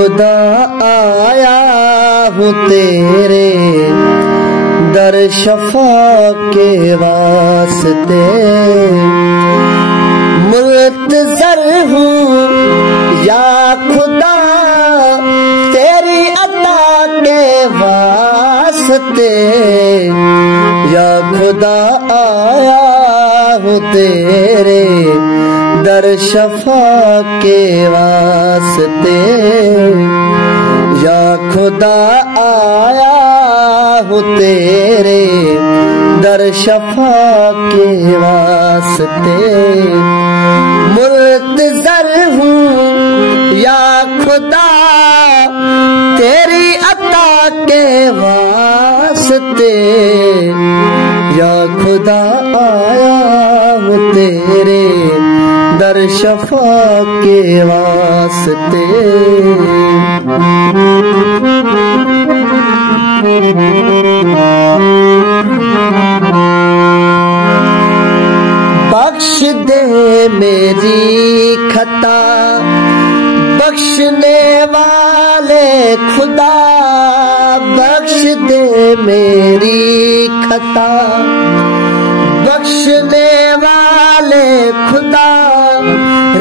खुदा आया हूँ तेरे दर शफा के वास्ते, मुल्तज़र हूँ या खुदा तेरी अता के वास्ते। या खुदा आया हूँ तेरे दर शफा के वास्ते। या खुदा आया हूँ तेरे दर शफा के वास्ते, मुल्तज़र हूँ या खुदा तेरी अता के वास्ते। या खुदा आया हूँ तेरे दर शफा के वास्ते। बख्श दे मेरी खता बख्शने वाले खुदा, बख्श दे मेरी खता बख्शने वाले खुदा।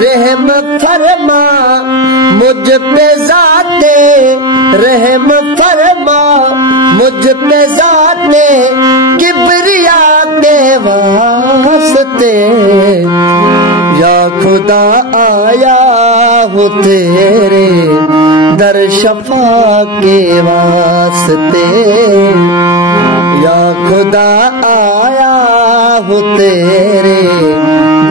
रहम फरमा मुझ पे ज़ाते, रहम फरमा मुझ पे ज़ाते किबरिया के वास्ते। या खुदा आया हूँ तेरे दर शफा के वास्ते। या खुदा आया हूँ तेरे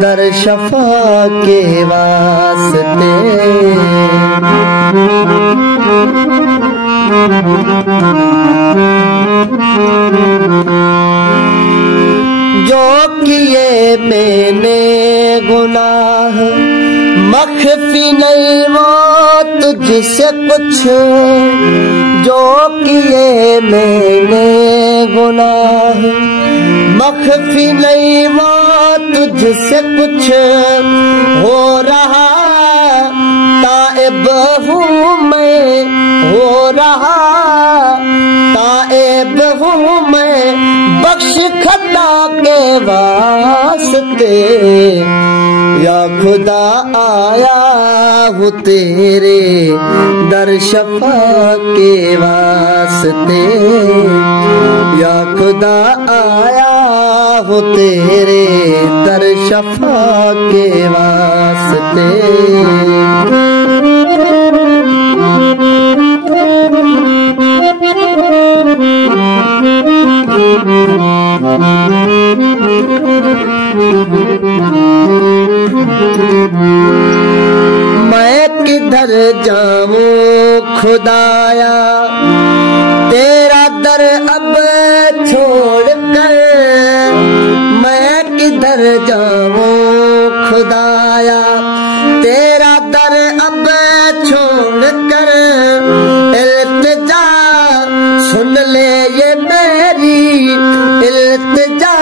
दर शफा के वास्ते। जो किए मैंने गुनाह मख्फी नहीं वो तुझसे कुछ। जो किए मैंने गुनाह मख्फी नहीं वो तुझसे कुछ। हो रहा ताइब हूँ मैं, हो रहा ताइब हूँ मैं बख्श खता के वास्ते। या खुदा आया हूँ तेरे दर शफा के वास्ते। या खुदा आया हूँ तेरे दर शफा के वास्ते। मैं किधर जाऊं खुदाया तेरा दर अब छोड़ कर। मैं किधर जाऊं खुदाया तेरा दर अब छोड़ कर। इल्तिजा सुन ले ये मेरी, इल्तिजा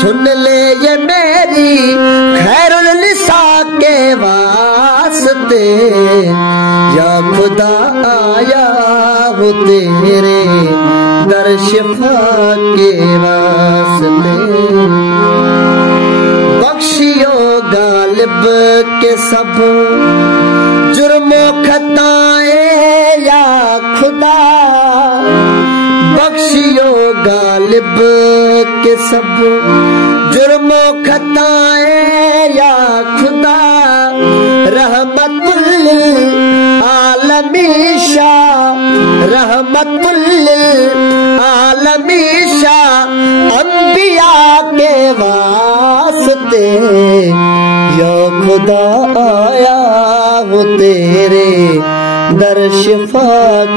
सुन ले ये मेरी खैरुल निसा के वास्ते। या खुदा आया हूँ तेरे दर शफा के वास्ते। बख्शियो गालिब के सब जुर्मों खताएं या खुदा। बख्शियो गालिब के सब जुर्मों खताएं या खुदा। रहमतुल आलमीन शाह, रहमतुल आलमीन शाह अंबिया के वास्ते। या खुदा आया हूँ तेरे दर शफा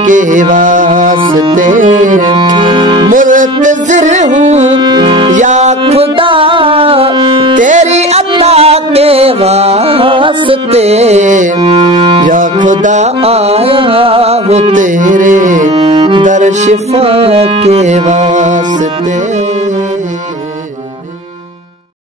के वास्ते। मुल्तज़िर हूँ या खुदा तेरी अता के वास्ते। या खुदा आया हूँ तेरे दर शफा के वास्ते।